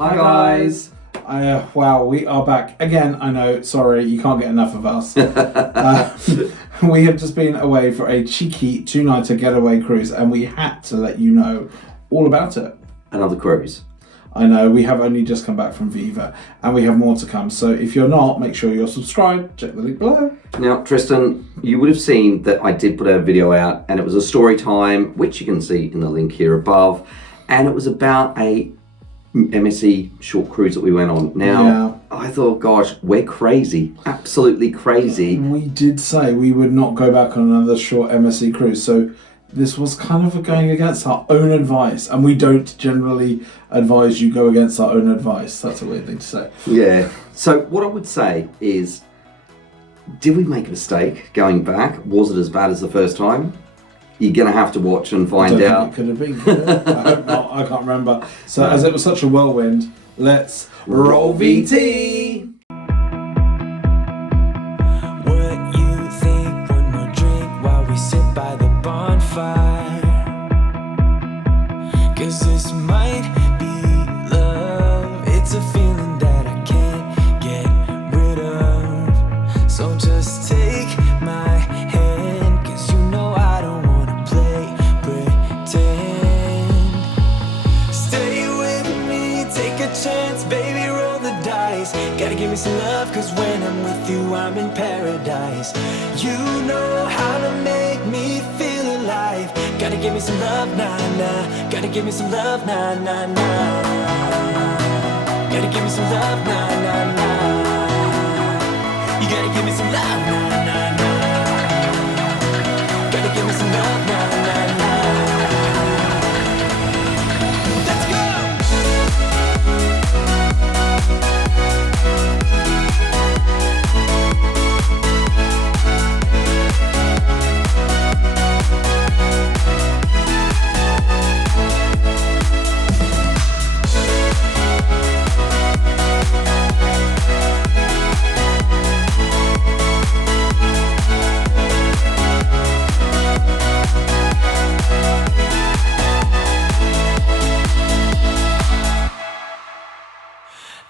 Hi guys. Wow, we are back again. I know, sorry, you can't get enough of us. We have just been away for a cheeky 2-nighter getaway cruise, and we had to let you know all about it. Another cruise. I know, we have only just come back from Viva, and we have more to come. So if you're not, make sure you're subscribed. Check the link below. Now, Tristan, you would have seen that I did put a video out, and it was a story time, which you can see in the link here above, and it was about a MSC short cruise that we went on. Now, I thought, gosh, we're crazy, absolutely crazy. We did say we would not go back on another short MSC cruise, so this was kind of going against our own advice, and we don't generally advise you go against our own advice. That's a weird thing to say. Yeah. So what I would say is, did we make a mistake going back? Was it as bad as the first time? You're going to have to watch and find out. It could have been, could it? I hope not. I can't remember. So as it was such a whirlwind, let's roll VT. What you think? One more drink while we sit by the bonfire. 'Cause this might be love. It's a feeling that I can't get rid of. So just take my hand, 'cause you know I don't wanna play pretend. Stay with me, take a chance, baby, roll the dice. Gotta give me some love, 'cause when I'm with you, I'm in paradise. You know how to make me feel alive. Gotta give me some love, nah, nah. Gotta give me some love, nah, nah, nah. Gotta give me some love, nah, nah, nah. You gotta give me some love, nah, nah, nah. Gotta give me some love, nah, nah, nah. Let's go!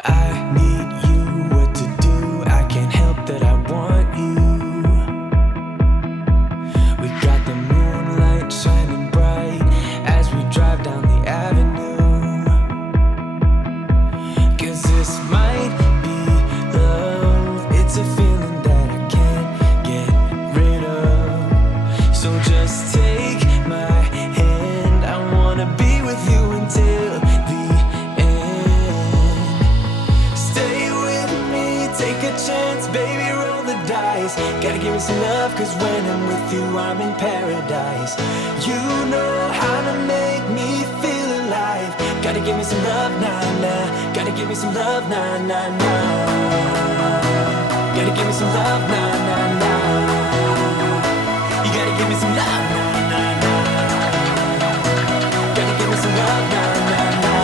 I need you, what to do, I can't help that I want you. We got the moonlight shining bright as we drive down the avenue. 'Cause this might be love, it's a feeling that I can't get rid of. So just take my hand, I wanna be with you until the chance, baby, roll the dice. Gotta give me some love, 'cause when I'm with you, I'm in paradise. You know how to make me feel alive. Gotta give me some love, nah, nah. Gotta give me some love, nah, nah, nah. Gotta give me some love, nah, nah, nah. You gotta give me some love, nah, nah, nah. Gotta give me some love, nah, nah, nah.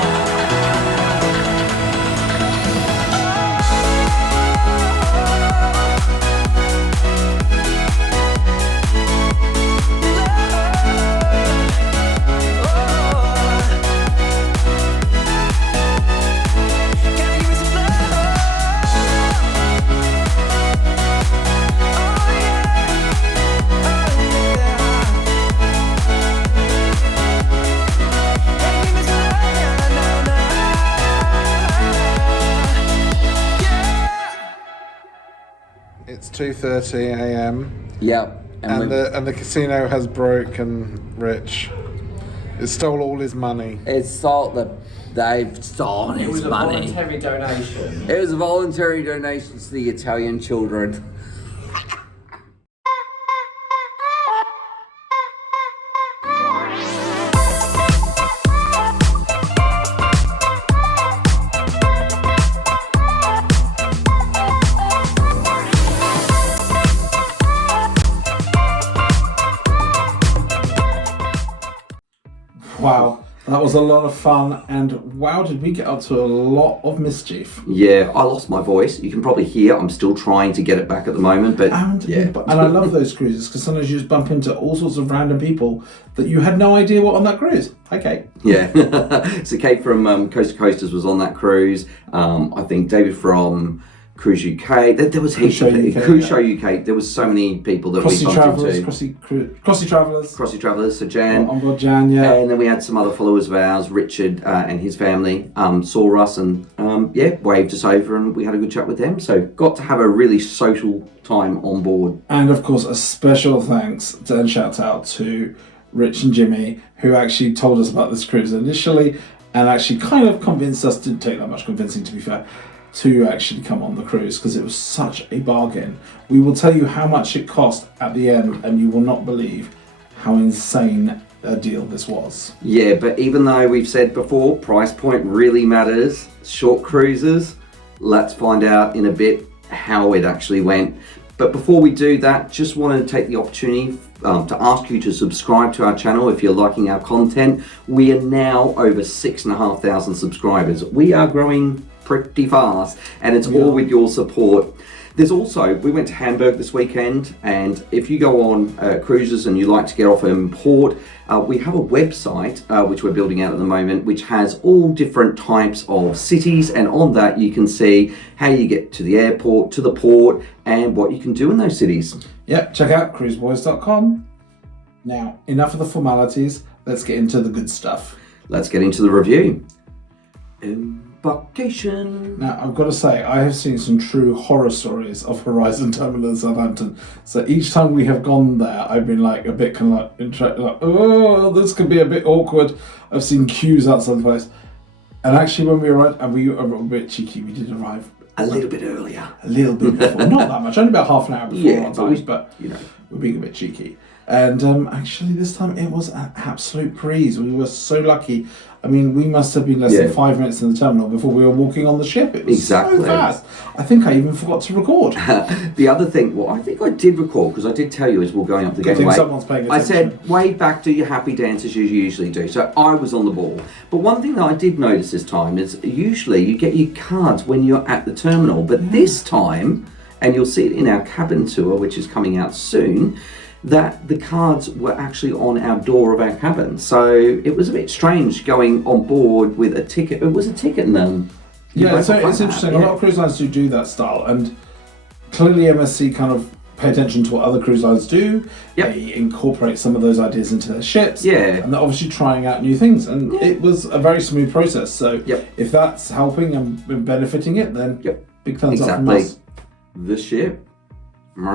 It's 2:30 a.m. Yep. and the casino has broken Rich. It stole all his money. They've stolen his money. It was a voluntary donation. It was a voluntary donation to the Italian children. Wow, that was a lot of fun, and wow, did we get up to a lot of mischief. Yeah, I lost my voice. You can probably hear I'm still trying to get it back at the moment, but And I love those cruises because sometimes you just bump into all sorts of random people that you had no idea what on that cruise. Hi, Kate. Yeah. So Kate from Coast to Coasters was on that cruise. I think David from Cruise UK. There was heaps of people. Cruise Show UK. There was so many people that we bumped into. Crossy Travellers. Crossy Travellers, so Jan. Onboard Jan, yeah. And then we had some other followers of ours, Richard and his family, saw us and waved us over, and we had a good chat with them. So got to have a really social time on board. And of course, a special thanks and shout out to Rich and Jimmy, who actually told us about this cruise initially and actually kind of convinced us, didn't take that much convincing to be fair, to actually come on the cruise because it was such a bargain. We will tell you how much it cost at the end, and you will not believe how insane a deal this was. Yeah, but even though we've said before, price point really matters, short cruises, let's find out in a bit how it actually went. But before we do that, just wanted to take the opportunity to ask you to subscribe to our channel if you're liking our content. We are now over 6,500 subscribers. We are growing pretty fast, and it's all with your support. There's also, we went to Hamburg this weekend, and if you go on cruises and you like to get off in port, we have a website which we're building out at the moment, which has all different types of cities, and on that you can see how you get to the airport, to the port, and what you can do in those cities. Yep, check out cruiseboys.com. Now, enough of the formalities, let's get into the good stuff. Let's get into the review. Embarkation. Now, I've got to say, I have seen some true horror stories of Horizon Terminal in Southampton. So each time we have gone there, I've been like a bit kind of like, oh, this could be a bit awkward. I've seen queues outside the place. And actually, when we arrived, and we were a bit cheeky, we did arrive a little bit earlier. A little bit before. Not that much, only about half an hour before our time, but you know, we're being a bit cheeky. And actually, this time it was an absolute breeze. We were so lucky. I mean, we must have been less than 5 minutes in the terminal before we were walking on the ship. It was so fast. I think I even forgot to record. The other thing, well, I think I did record because I did tell you as we're going up the gateway. I think someone's paying attention. I said, wave back, do your happy dance as you usually do. So I was on the ball. But one thing that I did notice this time is usually you get your cards when you're at the terminal. But this time, and you'll see it in our cabin tour, which is coming out soon, that the cards were actually on our door of our cabin. So it was a bit strange going on board with a ticket. It was a ticket and yeah, so it's interesting. A lot of cruise lines do that style, and clearly MSC kind of pay attention to what other cruise lines do. Yep. They incorporate some of those ideas into their ships. Yeah. And they're obviously trying out new things, and it was a very smooth process. So if that's helping and benefiting it, then big thumbs up from us. The ship. No.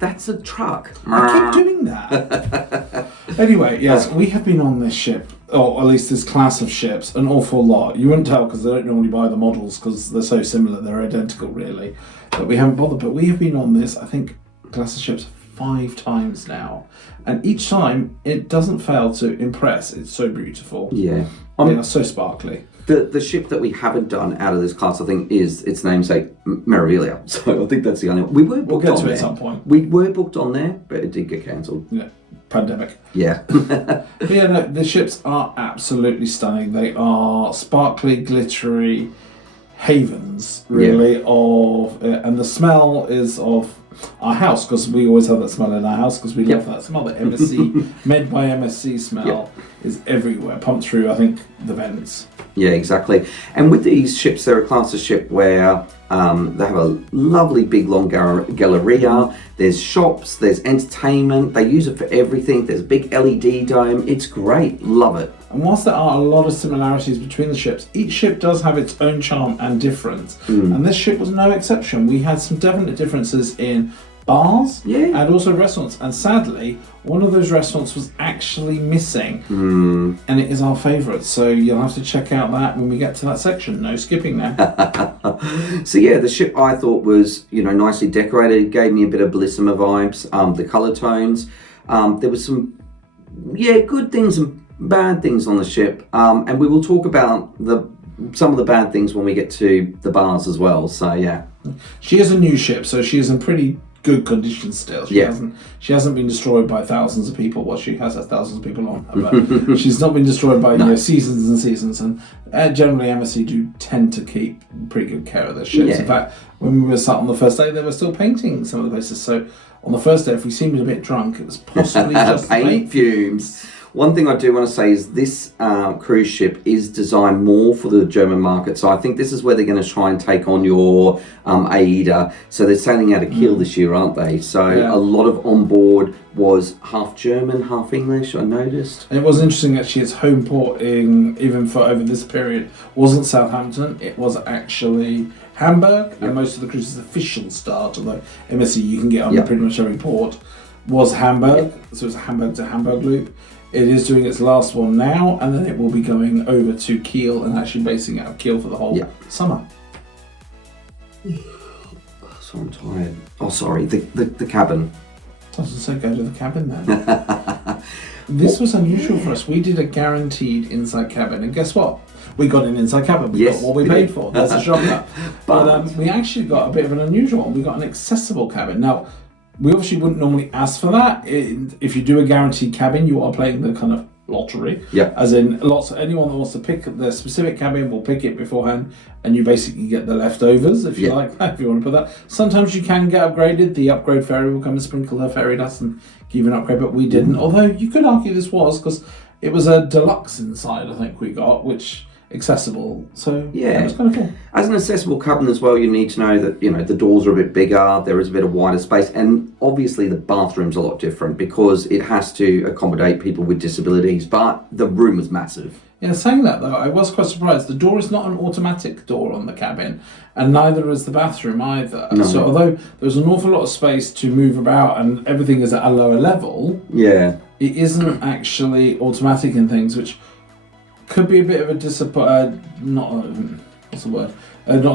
That's a truck. I keep doing that. Anyway, yes, we have been on this ship, or at least this class of ships, an awful lot. You wouldn't tell because they don't normally buy the models because they're so similar, they're identical really. But we haven't bothered. But we have been on this, I think, class of ships 5 times now. And each time, it doesn't fail to impress. It's so beautiful. Yeah. They are so sparkly. The ship that we haven't done out of this class, I think, is its namesake, Meraviglia. So I think that's the only one. We were booked we'll get on to there. it at some point. We were booked on there, but it did get cancelled. Yeah, pandemic. Yeah. But yeah, no, the ships are absolutely stunning. They are sparkly, glittery havens, really, of and the smell is of our house, because we always have that smell in our house because we love that smell. The MSC, made by MSC smell is everywhere, pumped through, I think, the vents. Yeah, exactly. And with these ships, they're a class of ship where they have a lovely big long galleria. There's shops, there's entertainment. They use it for everything. There's a big LED dome. It's great. Love it. And whilst there are a lot of similarities between the ships, each ship does have its own charm and difference. And this ship was no exception. We had some definite differences in bars and also restaurants. And sadly, one of those restaurants was actually missing. And it is our favourite. So you'll have to check out that when we get to that section. No skipping now. So yeah, the ship I thought was, nicely decorated. Gave me a bit of Bellissima vibes. The colour tones. There was some, good things and bad things on the ship. And we will talk about some of the bad things when we get to the bars as well. So yeah. She is a new ship, so she is in pretty good condition still. She hasn't been destroyed by thousands of people. Well, she has had thousands of people on her, but she's not been destroyed by seasons and seasons. And generally, MSC do tend to keep pretty good care of their ships. Yeah. In fact, when we were sat on the first day, they were still painting some of the places. So on the first day, if we seemed a bit drunk, it was possibly just paint fumes. One thing I do want to say is this cruise ship is designed more for the German market. So I think this is where they're going to try and take on your AIDA. So they're sailing out of Kiel this year, aren't they? So a lot of onboard was half German, half English, I noticed. And it was interesting actually, its home port even for over this period wasn't Southampton, it was actually Hamburg, and most of the cruises' official start, although MSC you can get on pretty much every port, was Hamburg. So it's a Hamburg to Hamburg loop. It is doing its last one now, and then it will be going over to Kiel and actually basing out of Kiel for the whole summer. So I'm tired. Oh, sorry, the cabin. I was going to say, go to the cabin then. This was unusual for us. We did a guaranteed inside cabin, and guess what? We got an inside cabin. We got what we paid for. That's a shocker. But we actually got a bit of an unusual one. We got an accessible cabin. Now, we obviously wouldn't normally ask for that. If you do a guaranteed cabin, you are playing the kind of lottery. Yeah. As in, anyone that wants to pick their specific cabin will pick it beforehand, and you basically get the leftovers, if you like that, if you want to put that. Sometimes you can get upgraded. The upgrade fairy will come and sprinkle her fairy dust and give you an upgrade, but we didn't. Although you could argue this was, because it was a deluxe inside, I think we got, which accessible. So it was kind of cool. As an accessible cabin as well, you need to know that the doors are a bit bigger, there is a bit of wider space, and obviously the bathroom's a lot different because it has to accommodate people with disabilities, but the room was massive. Yeah, saying that though, I was quite surprised. The door is not an automatic door on the cabin, and neither is the bathroom either. No. So although there's an awful lot of space to move about and everything is at a lower level, it isn't actually automatic in things, which could be a bit of a not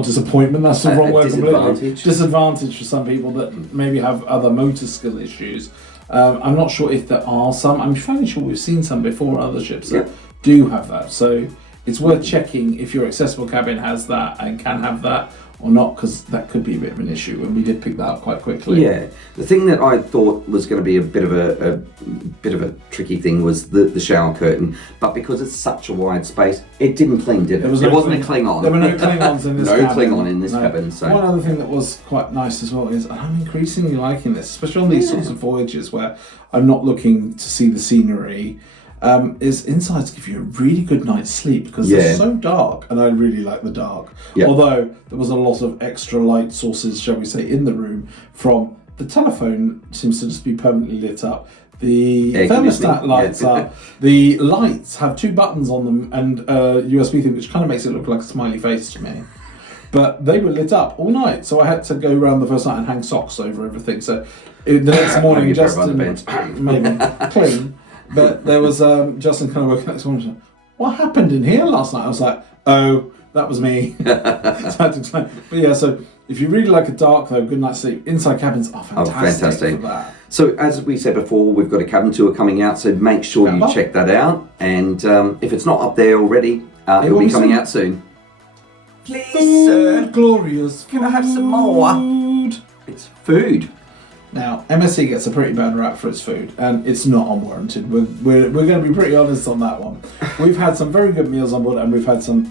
disappointment, that's the wrong word completely. Disadvantage for some people that maybe have other motor skill issues. I'm not sure if there are some. I'm fairly sure we've seen some before on other ships that do have that. So it's worth checking if your accessible cabin has that and can have that or not, because that could be a bit of an issue, and we did pick that up quite quickly. Yeah, the thing that I thought was going to be a bit of a tricky thing was the shower curtain, but because it's such a wide space, it didn't cling, did it? It wasn't a Klingon. There were no Klingons in this cabin. No Klingon in this cabin. So one other thing that was quite nice as well is, and I'm increasingly liking this, especially on these sorts of voyages where I'm not looking to see the scenery, is insides give you a really good night's sleep because they're so dark, and I really like the dark. Although there was a lot of extra light sources, shall we say, in the room. From the telephone seems to just be permanently lit up. The thermostat lights up. The lights have two buttons on them and a USB thing, which kind of makes it look like a smiley face to me. But they were lit up all night, so I had to go around the first night and hang socks over everything. So the next morning, Justin maybe clean. But there was Justin kind of woke up this morning and said, "What happened in here last night?" I was like, "Oh, that was me." So I had to explain. But yeah, so if you really like a dark though, good night's sleep, inside cabins are fantastic. For that. So as we said before, we've got a cabin tour coming out, so make sure you check that out. And if it's not up there already, it'll be coming out soon. Please, sir. Glorious. Can I have some more? It's food. Now, MSC gets a pretty bad rap for its food, and it's not unwarranted. We're going to be pretty honest on that one. We've had some very good meals on board, and we've had some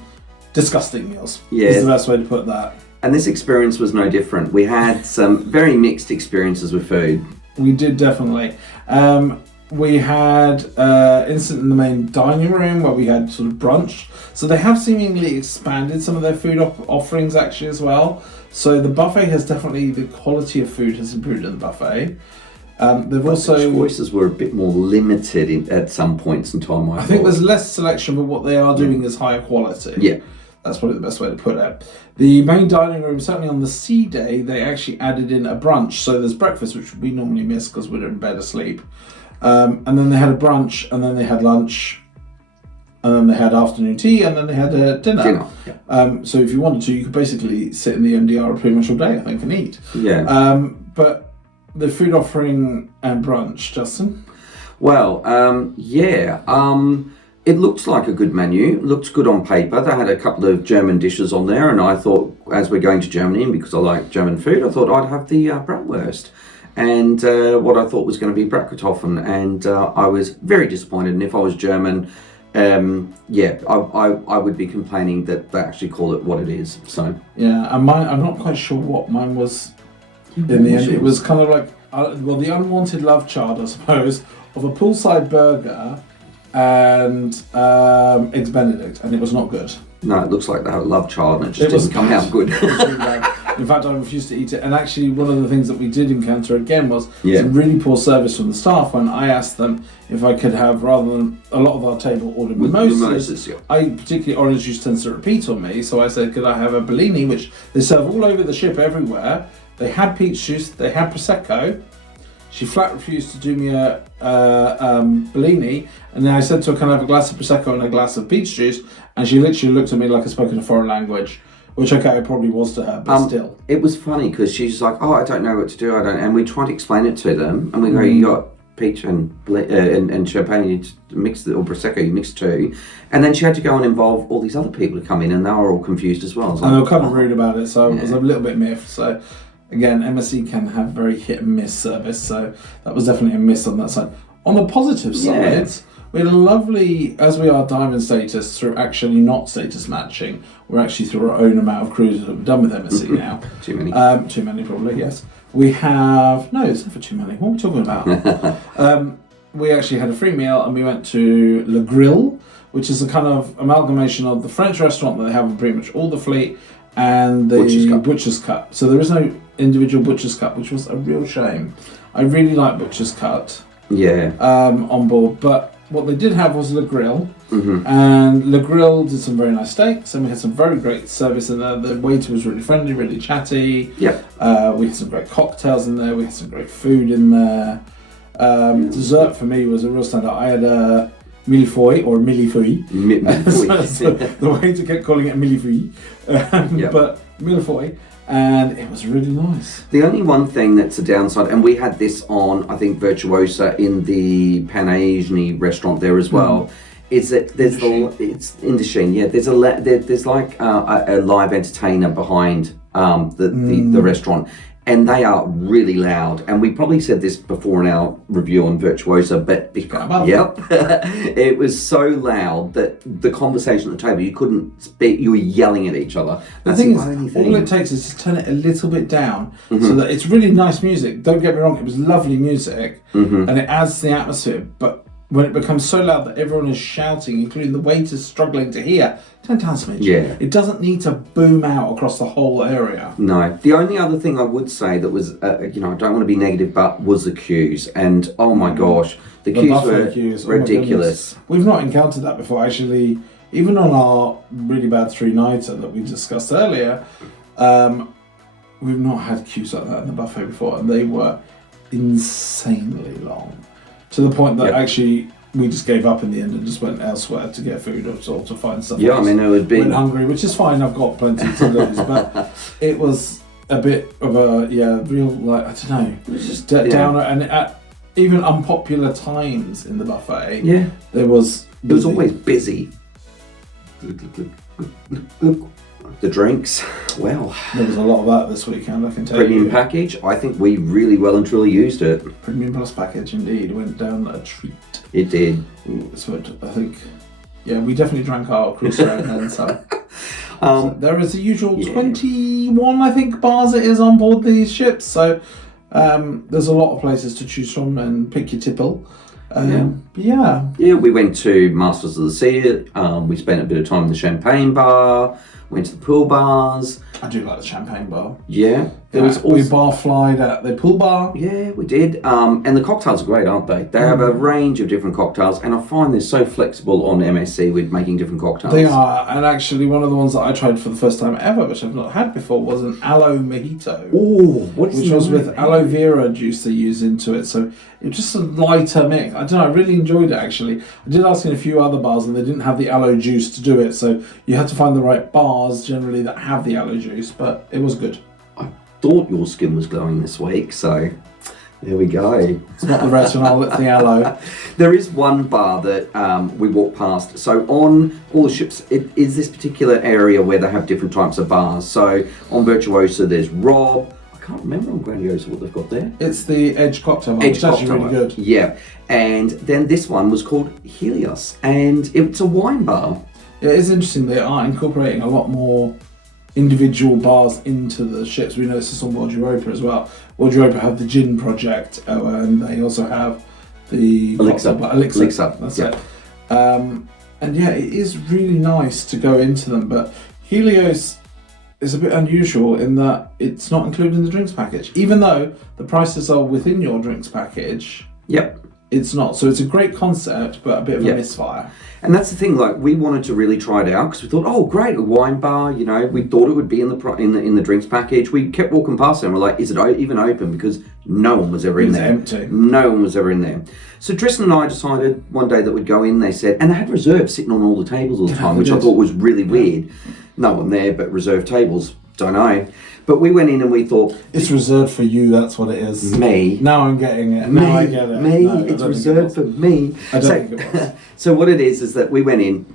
disgusting meals. Yeah, is the best way to put that. And this experience was no different. We had some very mixed experiences with food. We did, definitely. We had incident in the main dining room where we had sort of brunch. So they have seemingly expanded some of their food offerings actually as well. So the buffet has definitely, the quality of food has improved in the buffet. They've also... The choices were a bit more limited at some points in time, I think there's less selection, but what they are doing is higher quality. Yeah. That's probably the best way to put it. The main dining room, certainly on the sea day, they actually added in a brunch. So there's breakfast, which we normally miss because we're in bed asleep. And then they had a brunch, and then they had lunch, and then they had afternoon tea, and then they had dinner. Yeah. So if you wanted to, you could basically sit in the MDR pretty much all day, I think, and eat. Yeah. But the food offering and brunch, Justin? Well, It looks like a good menu. It looks good on paper. They had a couple of German dishes on there, and I thought, as we're going to Germany, and because I like German food, I thought I'd have the bratwurst, and what I thought was going to be bratkartoffeln, and I was very disappointed. And if I was German, I would be complaining that they actually call it what it is. So yeah, and mine, I'm not quite sure what mine was. In the end, it was kind of like the unwanted love child, I suppose, of a poolside burger and eggs Benedict, and it was not good. no, it looks like they have a love child, and it just didn't come out good. It was really bad. In fact, I refused to eat it. And actually, one of the things that we did encounter again was some really poor service from the staff when I asked them if I could have, rather than a lot of our table ordered mimosas, I particularly orange juice tends to repeat on me, so I said, could I have a Bellini, which they serve all over the ship everywhere. They had peach juice, they had Prosecco. She flat refused to do me a Bellini, and then I said to her, can I have a glass of Prosecco and a glass of peach juice? And she literally looked at me like I spoke in a foreign language, which, okay, it probably was to her, but still. It was funny because she's like, oh, I don't know what to do, and we tried to explain it to them, and we go, you got peach and champagne, you mix it, or Prosecco, you mix two, and then she had to go and involve all these other people to come in, and they were all confused as well. And they were kind of rude about it, so I was a little bit miffed, so... Again, MSC can have very hit and miss service, so that was definitely a miss on that side. On the positive side, we had a lovely, as we are diamond status through actually not status matching, we're actually through our own amount of cruises that we've done with MSC now. Too many. Too many probably, yes. We have, no, it's never too many. What are we talking about? We actually had a free meal and we went to Le Grill, which is a kind of amalgamation of the French restaurant that they have in pretty much all the fleet and the Butcher's Cut. So there is no individual Butcher's Cut, which was a real shame. I really like Butcher's Cut on board, but what they did have was Le Grill, and Le Grill did some very nice steaks, and we had some very great service in there. The waiter was really friendly, really chatty. We had some great cocktails in there, we had some great food in there. Dessert for me was a real standout. I had a millefeuille or millefeuille. So the waiter kept calling it millefeuille, but millefeuille, and it was really nice. The only one thing that's a downside, and we had this on, I think, Virtuosa in the Pan-Asian restaurant there as well, is that there's it's Indochine. Yeah, there's like a live entertainer behind the restaurant. And they are really loud. And we probably said this before in our review on Virtuosa, but it was so loud that the conversation at the table, you couldn't speak, you were yelling at each other. The thing is, all it takes is to turn it a little bit down so that it's really nice music. Don't get me wrong, it was lovely music and it adds to the atmosphere, but when it becomes so loud that everyone is shouting, including the waiters struggling to hear, turn down smidge. It doesn't need to boom out across the whole area. No. The only other thing I would say that was, I don't want to be negative, but was the queues. And oh my gosh, the queues were ridiculous. We've not encountered that before, actually. Even on our really bad three-nighter that we discussed earlier, we've not had queues like that in the buffet before, and they were insanely long. To the point that actually we just gave up in the end and just went elsewhere to get food or to find something else. I mean, it would be... Went hungry, which is fine, I've got plenty to lose, but it was a bit of a, real, like, I don't know, it was just downer, and at even unpopular times in the buffet, there was... It was always busy. The drinks, well... There was a lot of that this weekend, I can tell you. Premium package, I think we really well and truly used it. Premium Plus package, indeed. Went down a treat. It did. So I think, we definitely drank our cruise around then, so... So there is the usual 21, I think, bars it is on board these ships, so there's a lot of places to choose from and pick your tipple. We went to Masters of the Sea, we spent a bit of time in the champagne bar, went to the pool bars. I do like the champagne bar. There was we bar flied at the pool bar. Yeah, we did. And the cocktails are great, aren't they? They have a range of different cocktails, and I find they're so flexible on MSC with making different cocktails. They are, and actually one of the ones that I tried for the first time ever, which I've not had before, was an aloe mojito. Which was with aloe vera juice they use into it, so it was just a lighter mix. I don't know, I really enjoyed it actually. I did ask in a few other bars and they didn't have the aloe juice to do it, so you had to find the right bars generally that have the aloe juice, but it was good. I thought your skin was glowing this week, so There we go. It's not the Resturants, it's the Aloe. There is one bar that we walked past. So on all the ships, it is this particular area where they have different types of bars. So on Virtuosa, there's Rob. I can't remember on Grandiosa what they've got there. It's the Edge cocktail bar, Edge which is actually cocktail really bar. good. Yeah. And then this one was called Helios, and it's a wine bar. Yeah, it's interesting. They are incorporating a lot more individual bars into the ships. We noticed this on Voyage Europa as well. Voyage Europa have the gin project, and they also have the Elixir. Elixir. That's yeah. it. And yeah, it is really nice to go into them. But Helios is a bit unusual in that it's not included in the drinks package, even though the prices are within your drinks package. Yep. It's not. So it's a great concept, but a bit of a misfire. And that's the thing. Like, we wanted to really try it out because we thought, oh, great, a wine bar. You know, we thought it would be in the drinks package. We kept walking past it and we're like, is it even open? Because no one was ever in there. It was empty. No one was ever in there. So Tristan and I decided one day that we'd go in. They said, and they had reserves sitting on all the tables all the time, which I thought was really weird. No one there, but reserved tables. Don't know. But we went in and we thought, it's reserved for you, that's what it is. Me. Now I'm getting it. Now I get it. Me. No, It's reserved for me. I don't think it was. So what it is that we went in,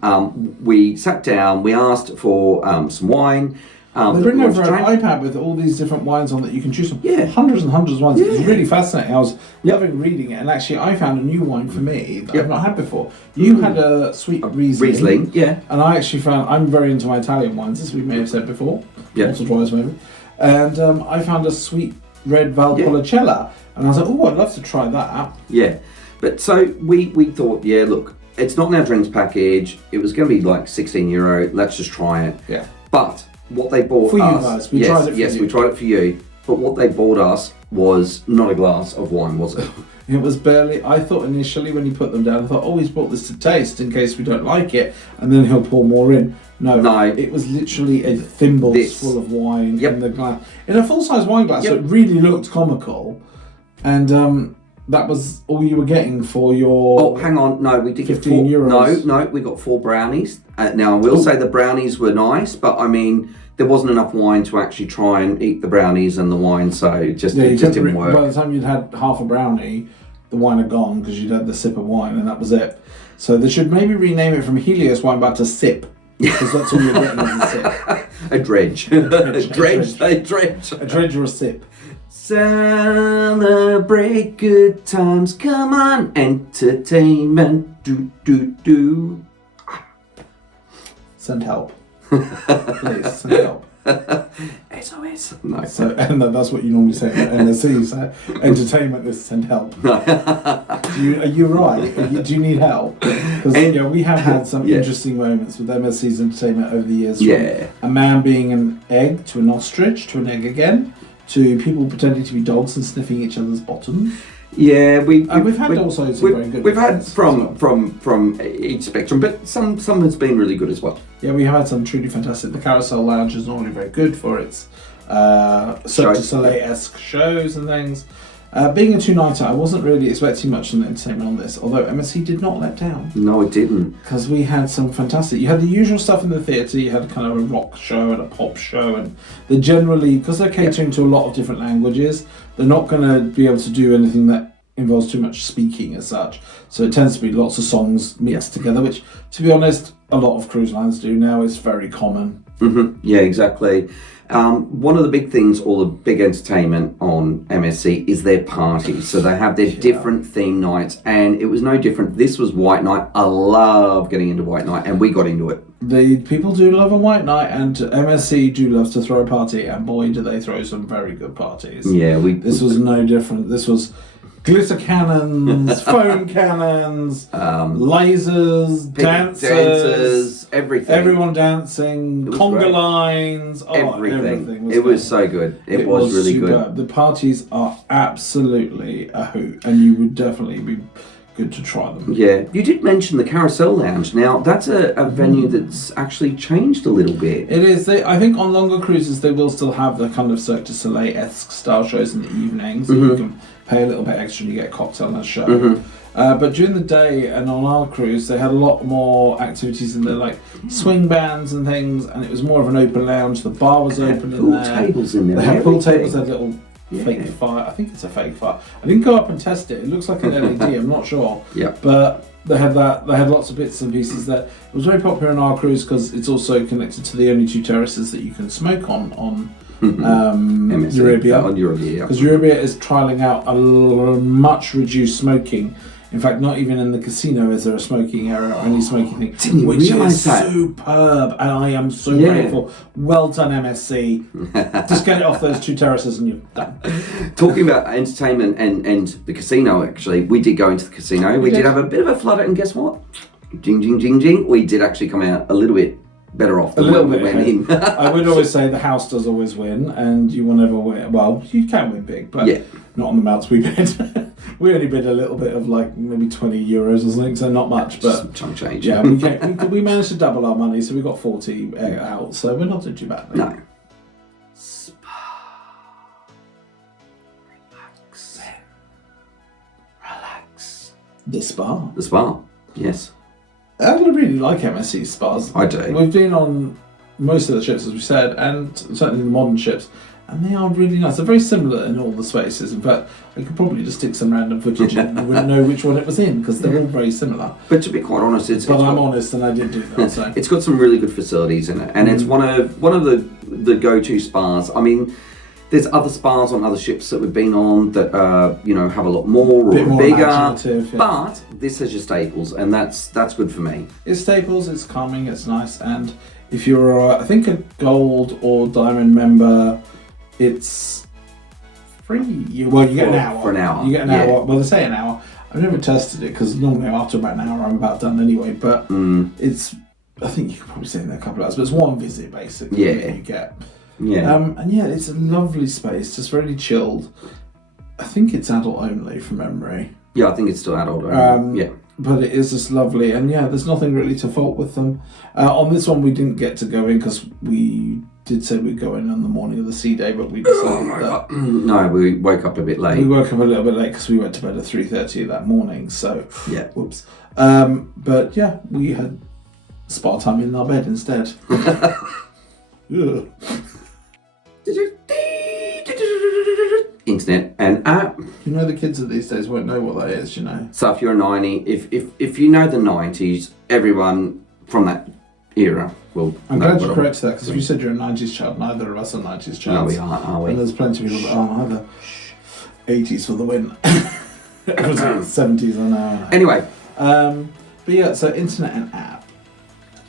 we sat down, we asked for some wine. They bring over an iPad with all these different wines on that you can choose from. Yeah. Hundreds and hundreds of wines. Yeah. It was really fascinating. I was loving reading it, and actually I found a new wine for me that I've not had before. You had a sweet Riesling. Riesling, yeah. And I actually found, I'm very into my Italian wines, as we may have said before. Yeah. Once or twice maybe. And I found a sweet red Valpolicella, and I was like, oh, I'd love to try that. Yeah. But so we thought, yeah, look, it's not in our drinks package. It was going to be like €16. Let's just try it. Yeah. But what they bought for us... you guys. We tried it for you. we tried it for you. But what they bought us was not a glass of wine, was it? It was barely. I thought initially when he put them down, I thought, oh, he's brought this to taste in case we don't like it, and then he'll pour more in. No, it was literally a thimbles full of wine in the glass, in a full-size wine glass. So it really looked comical, and that was all you were getting for your. Oh, hang on, no, we did get €15. No, we got 4 brownies. Now I will say the brownies were nice, but I mean, there wasn't enough wine to actually try and eat the brownies and the wine, so it just didn't work. By the time you'd had half a brownie, the wine had gone because you'd had the sip of wine, and that was it. So they should maybe rename it from Helios Wine Bar to Sip, because that's all you're getting is a sip. A dredge. A dredge. A dredge or a sip. Celebrate good times, come on, entertainment, do. Send help. Please, send help. SOS. No. So, and that's what you normally say at MSC. So, entertainment is send help. Are you right? Do you need help? Because we have had some interesting moments with MSC's entertainment over the years. From a man being an egg to an ostrich to an egg again, to people pretending to be dogs and sniffing each other's bottoms. Yeah, we've had also some very good. We've had from each spectrum, but some has been really good as well. Yeah, we have had some truly fantastic. The Carousel Lounge is normally very good for its Cirque du Soleil-esque shows and things. Being a two-nighter, I wasn't really expecting much from the entertainment on this, although MSC did not let down. No, it didn't. Because we had some fantastic... You had the usual stuff in the theatre, you had kind of a rock show and a pop show, and they generally, because they're catering to a lot of different languages, they're not going to be able to do anything that involves too much speaking as such. So it tends to be lots of songs mixed together, which, to be honest, a lot of cruise lines do now. It's very common. Mm-hmm. Yeah, exactly. One of the big things, or the big entertainment on MSC, is their parties. So they have their different theme nights, and it was no different. This was White Night. I love getting into White Night, and we got into it. The people do love a White Night, and MSC do love to throw a party, and boy, do they throw some very good parties. Yeah, This was no different. This was glitter cannons, foam cannons, lasers, dancers, everything. Everyone dancing, conga great. lines, everything. It was so good. It was really superb. good. The parties are absolutely a hoot, and you would definitely be good to try them. Yeah, you did mention the Carousel Lounge. Now, that's a venue that's actually changed a little bit. It is. I think on longer cruises they will still have the kind of Cirque du Soleil-esque style shows in the evenings. Mm-hmm. You can pay a little bit extra and you get a cocktail and a show. Mm-hmm. But during the day and on our cruise, they had a lot more activities in there, like swing bands and things, and it was more of an open lounge. The bar was open in there. Pool tables in there. They had pool tables, they had little fake fire. I think it's a fake fire. I didn't go up and test it. It looks like an LED. I'm not sure. Yeah. But they had that. They had lots of bits and pieces there. It was very popular in our cruise because it's also connected to the only 2 terraces that you can smoke on MSC, Euribia. on Euribia, Because Euribia is trialling out a much reduced smoking. In fact, not even in the casino is there a smoking area or any smoking thing. Didn't you which realise is that? superb, and I am so grateful. Well done, MSC. Just get it off those 2 terraces and you're done. Talking about entertainment and the casino, actually, we did go into the casino. We did have a bit of a flutter, and guess what? Jing, jing, jing, jing. We did actually come out a little bit better off than when we went in. I would always say the house does always win, and you will never win. Well, you can win big, but not on the amounts we bid. We only bid a little bit of like maybe €20 or something, so not much. But chunk change. Yeah, we managed to double our money, so we got 40 out. So we're not doing too badly. No. Relax. The spa. The spa. Yes. I really like MSC spas. I do. We've been on most of the ships, as we said, and certainly the modern ships, and they are really nice. They're very similar in all the spaces. In fact, I could probably just stick some random footage and you wouldn't know which one it was in because they're all very similar. But to be quite honest, I'm honest, and I did do that. So. It's got some really good facilities in it, and it's one of the go-to spas. I mean, there's other spas on other ships that we've been on that have a lot more or more bigger. But this has your staples, and that's good for me. It's staples. It's calming. It's nice, and if you're I think a gold or diamond member, it's free. You get an hour. For an hour. You get an hour. Well, they say an hour. I've never tested it because normally after about an hour I'm about done anyway. But it's. I think you could probably stay in there a couple of hours, but it's one visit basically. That you get. Yeah. And it's a lovely space, just really chilled. I think it's adult only from memory. Yeah, I think it's still adult only. Yeah. But it is just lovely, and there's nothing really to fault with them. On this one, we didn't get to go in because we did say we'd go in on the morning of the sea day, but we decided that. No, we woke up a bit late. We woke up a little bit late because we went to bed at 3:30 that morning. So whoops. But we had spa time in our bed instead. Internet and app. The kids of these days won't know what that is, So if you're a 90, if you know the 90s, everyone from that era will. I'm glad you corrected that because if you said you're a 90s child, neither of us are 90s childs. No, we aren't, are we? And there's plenty of people that aren't either. 80s for the win. 70s, I know. Anyway. So internet and app.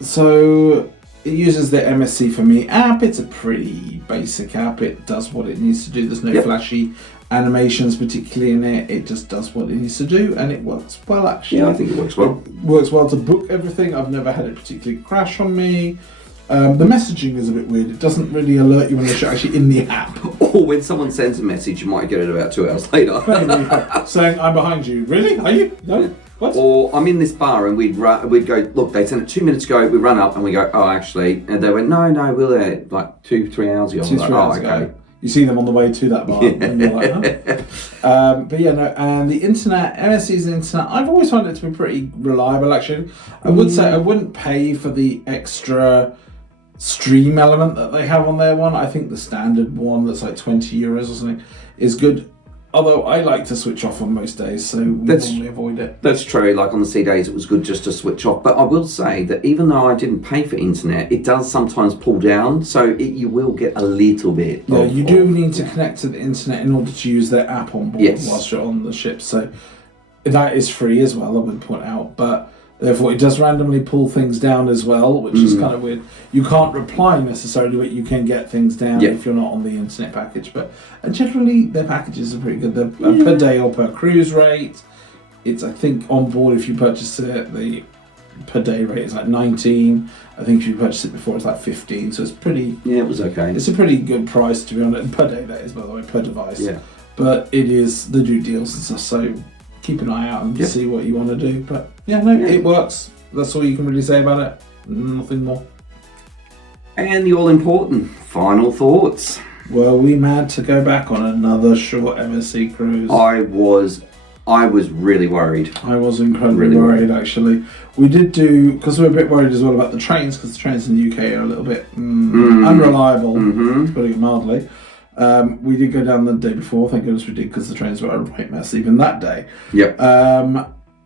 So it uses the MSC for Me app. It's a pretty basic app. It does what it needs to do. There's no flashy animations particularly in it. It just does what it needs to do, and it works well actually. Yeah, I think it works well. It works well to book everything. I've never had it particularly crash on me. The messaging is a bit weird. It doesn't really alert you when you're actually in the app. Or when someone sends a message, you might get it about 2 hours later. Saying, I'm behind you. Really? Are you? No? What? Or I'm in this bar and we'd go, look, they sent it 2 minutes ago, we run up and we go, oh, actually, and they went, no, we're there like 2-3 hours ago. 2-3 hours ago. You see them on the way to that bar and you're like, huh? And the internet, MSC's internet, I've always found it to be pretty reliable actually. I would say I wouldn't pay for the extra stream element that they have on their one. I think the standard one that's like €20 or something is good. Although I like to switch off on most days, so we normally avoid it. That's true. Like on the sea days, it was good just to switch off. But I will say that even though I didn't pay for internet, it does sometimes pull down, so you will get a little bit. Yeah, you do need to connect to the internet in order to use their app on board whilst you're on the ship. So that is free as well, I would point out. But therefore, it does randomly pull things down as well, which is kind of weird. You can't reply necessarily, but you can get things down if you're not on the internet package. But generally, their packages are pretty good. They're per day or per cruise rate. It's, I think, on board if you purchase it, the per day rate is like 19. I think if you purchased it before, it's like 15. So it's pretty. Yeah, it was okay. It's a pretty good price to be honest. Per day, that is, by the way, per device. Yeah. But it is the do deals and stuff. So keep an eye out and see what you want to do. But it works. That's all you can really say about it. Nothing more. And the all-important final thoughts. Were we mad to go back on another short MSC cruise? I was really worried. I was incredibly worried actually. We did do, because we were a bit worried as well about the trains, because the trains in the UK are a little bit unreliable, putting it mildly. We did go down the day before, thank goodness we did, because the trains were a right mess even that day. Yep.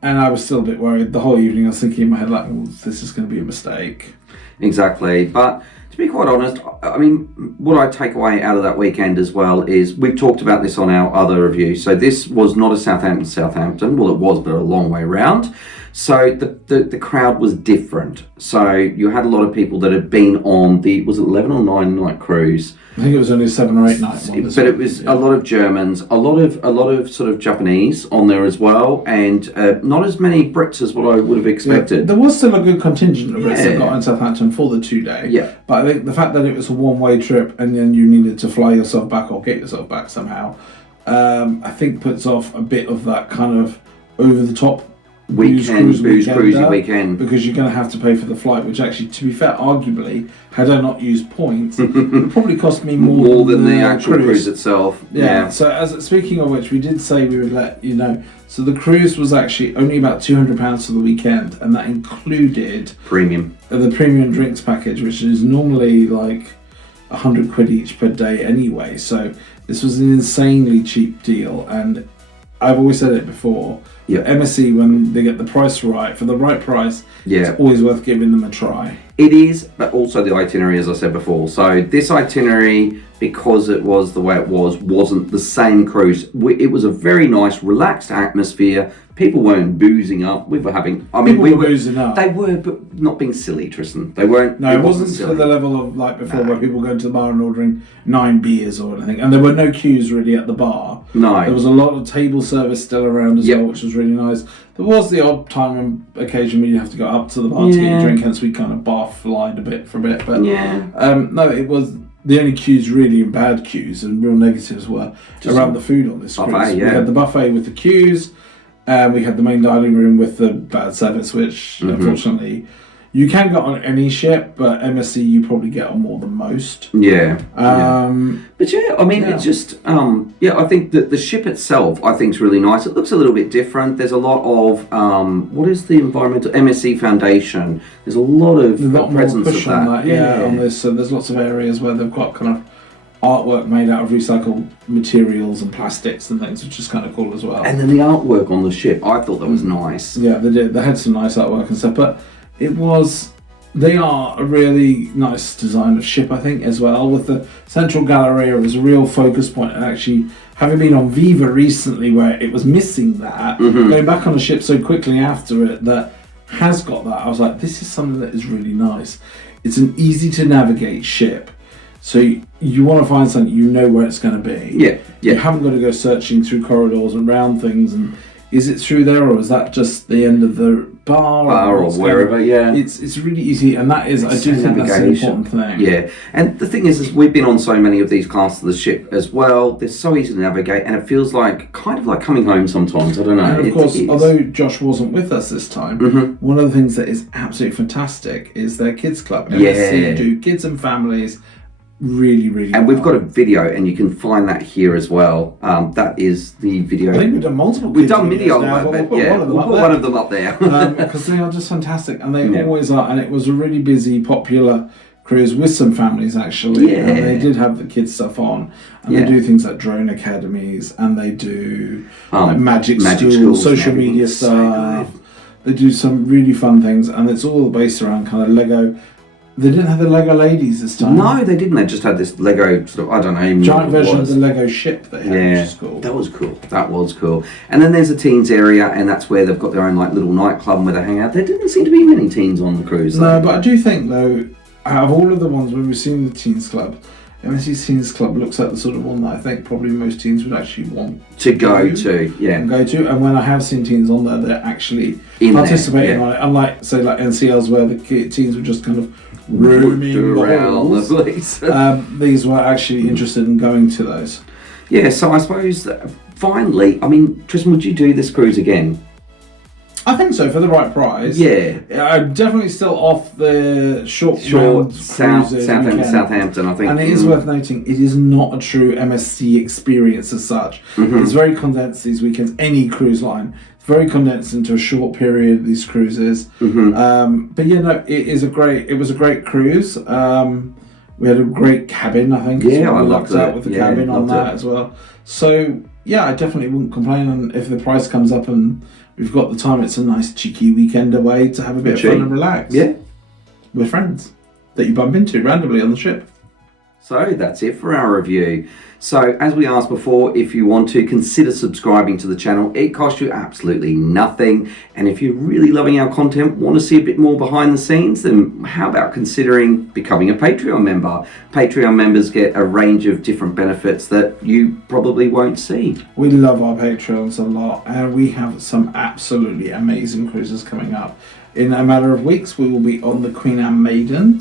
And I was still a bit worried the whole evening. I was thinking in my head, like, well, this is going to be a mistake. Exactly. But to be quite honest, I mean, what I take away out of that weekend as well is we've talked about this on our other review. So this was not a Southampton. Well, it was, but a long way round. So the crowd was different. So you had a lot of people that had been on was it 11 or 9 night cruise? I think it was only 7 or 8 nights. But it was a lot of Germans, a lot of sort of Japanese on there as well, and not as many Brits as what I would have expected. Yeah, there was still a good contingent of Brits that got in Southampton for the 2-day. Yeah. But I think the fact that it was a one-way trip and then you needed to fly yourself back or get yourself back somehow, I think puts off a bit of that kind of over-the-top booze cruisy weekend, because you're going to have to pay for the flight, which actually, to be fair, arguably, had I not used points, it would probably cost me more than the actual cruise itself. Yeah. So speaking of which, we did say we would let you know. So the cruise was actually only about £200 for the weekend, and that included the premium drinks package, which is normally like £100 each per day anyway. So this was an insanely cheap deal, and I've always said it before. Yeah. MSC, when they get the price right, for the right price, it's always worth giving them a try. It is, but also the itinerary, as I said before. So this itinerary, because it was the way it was, wasn't the same cruise. It was a very nice, relaxed atmosphere. People weren't boozing up. We were having... we were boozing up. They were, but not being silly, Tristan. They weren't... No, it wasn't to the level of, like before, where people go to the bar and ordering 9 beers or anything. And there were no queues really at the bar. No. There was a lot of table service still around as well, which was really nice. There was the odd time and occasion when you have to go up to the bar to get a drink, hence we kind of bar-flied a bit for a bit. But no, it was... The only queues really, and bad queues and real negatives, were just around the food on this cruise. Buffet, We had the buffet with the queues, and we had the main dining room with the bad service, which unfortunately you can get on any ship, but MSC you probably get on more than most. But I mean, it's just I think that the ship itself I think is really nice. It looks a little bit different. There's a lot of what is the environmental MSC Foundation? There's a lot of presence of that. On this. So there's lots of areas where they've got kind of artwork made out of recycled materials and plastics and things, which is kind of cool as well. And then the artwork on the ship, I thought that was nice. Yeah, they did. They had some nice artwork and stuff, but they are a really nice design of ship, I think, as well. With the central galleria as a real focus point, and actually having been on Viva recently, where it was missing that, going back on a ship so quickly after it that has got that, I was like, this is something that is really nice. It's an easy to navigate ship. So you want to find something, you know where it's going to be. Yeah. You haven't got to go searching through corridors and round things. And is it through there, or is that just the end of the bar or wherever? It's really easy, and that is, I do think that's an important thing. Yeah, and the thing is we've been on so many of these classes of the ship as well. They're so easy to navigate, and it feels like kind of like coming home sometimes. I don't know. And of course, although Josh wasn't with us this time, one of the things that is absolutely fantastic is their kids club. MSC do kids and families really and we've got a video, and you can find that here as well. That is the video. I think we've done multiple. We've done video, but we'll put one of them up there because they are just fantastic, and they always are. And it was a really busy, popular cruise with some families actually. And they did have the kids stuff on, and they do things like drone academies, and they do like magic schools, social media stuff. They do some really fun things, and it's all based around kind of Lego. They didn't have the Lego ladies this time. No, they didn't. They just had this Lego sort of, I don't know, giant version of the Lego ship they had, which is cool. That was cool. And then there's a teens area, and that's where they've got their own like little nightclub where they hang out. There didn't seem to be many teens on the cruise. No, but I do think though, out of all of the ones where we've seen the teens club, MSC Teens Club looks like the sort of one that I think probably most teens would actually want to go to. And when I have seen teens on there, they're actually participating on it. Unlike say like NCLs where the teens were just kind of roaming around the place. These were actually interested in going to those. Yeah, so I suppose finally, I mean, Tristan, would you do this cruise again? I think so, for the right price. Yeah. I'm definitely still off the short Southampton, I think. And it is worth noting, it is not a true MSC experience as such. It's very condensed these weekends, any cruise line. It's very condensed into a short period, these cruises. But yeah, no, it was a great cruise. We had a great cabin, I think. Yeah, I we loved lucked out it. with the Yeah, cabin on loved that it. as well. So yeah, I definitely wouldn't complain. And if the price comes up and we've got the time, it's a nice cheeky weekend away to have a bit of fun and relax. Yeah. With friends that you bump into randomly on the ship. So that's it for our review. So as we asked before, if you want to, consider subscribing to the channel. It costs you absolutely nothing. And if you're really loving our content, want to see a bit more behind the scenes, then how about considering becoming a Patreon member? Patreon members get a range of different benefits that you probably won't see. We love our Patreons a lot, and we have some absolutely amazing cruises coming up. In a matter of weeks, we will be on the Queen Anne Maiden,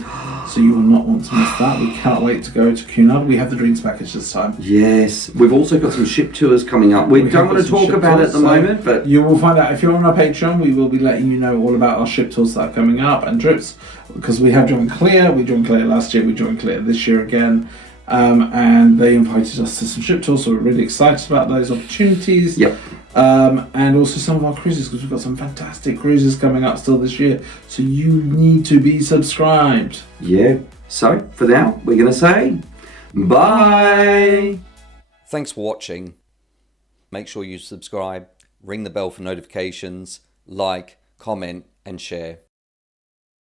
so you will not want to miss that. We cannot wait to go to Cunard. We have the Dreams package this time. Yes, we've also got some ship tours coming up. We don't want to talk about it at the moment, but you will find out if you're on our Patreon. We will be letting you know all about our ship tours that are coming up and trips, because we have joined Clear. We joined Clear last year. We joined Clear this year again. And they invited us to some ship tours, so we're really excited about those opportunities. Yep. And also some of our cruises, because we've got some fantastic cruises coming up still this year. So you need to be subscribed. Yeah. So for now, we're going to say bye. Thanks for watching. Make sure you subscribe, ring the bell for notifications, like, comment, and share.